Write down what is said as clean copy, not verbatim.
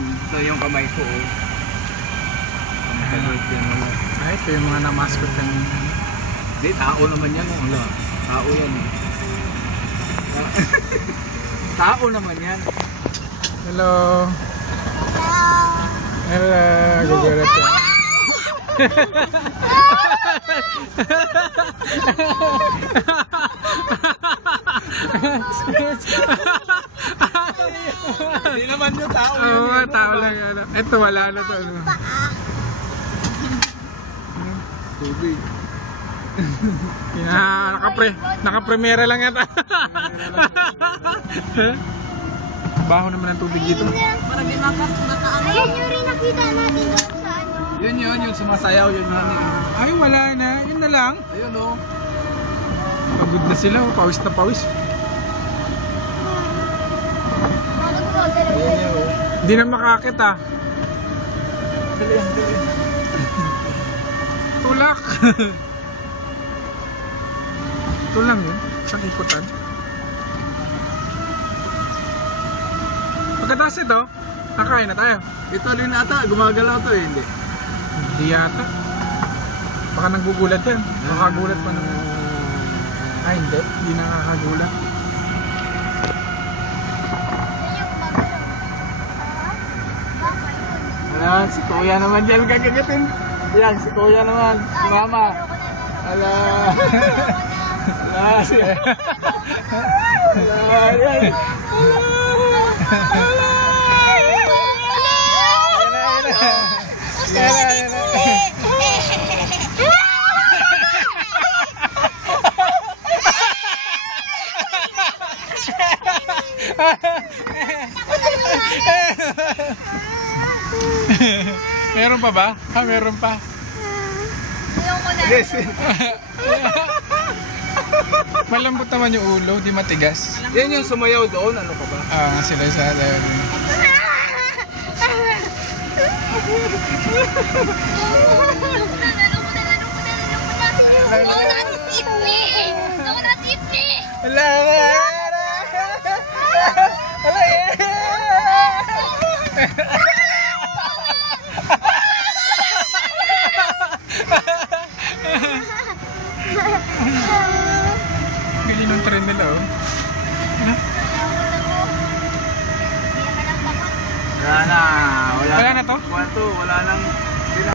Ito yung kamay ko, oh. Kamay ko yan, wala. Ay, ito yung mga namaskot kanina. Hindi, tao naman yan, oh. Wala. Tao yan, eh. Tao naman yan. Hello. Hello. Gugulat yan. Hindi naman yung tao yun. Oo, tao lang. Ano. Ito, wala na to. Ano. Tubig. Nakapremera lang yata. Baho naman ang tubig dito. Marami mataano. Ayun yung rin nakita natin doon sa ano. Yun, yung sumasayaw, yun yun. Ay, wala na. Yun na lang. Ayun, oh. Pagod na sila. Pawis na pawis. Ayun yun, oh. Hindi na makakit ah. Dali yan, dali. Tulak. Ito lang yun. Isang ikutan. Pagkatapos ito, kakain na tayo. Ito rin ata, gumagalaw to eh, hindi. Hindi yata. Baka naggugulat yan. Nakakagulat pa naman. Ay, hindi. Hindi nakakagulat. Ayan, si Kuya naman dyan gagagatin. Yan, si Kuya naman. Si Mama. Ala. Ala. Ala. Yan. Meron pa ba? Ha, meron pa. Ayoko na. Yes. Malambot naman yung ulo, di matigas. Yan yung sumayaw doon, ano ka ba? Ah, sila sa Ganyan yung trend nila, oh. Wala na. Wala na to? Wala to, wala lang.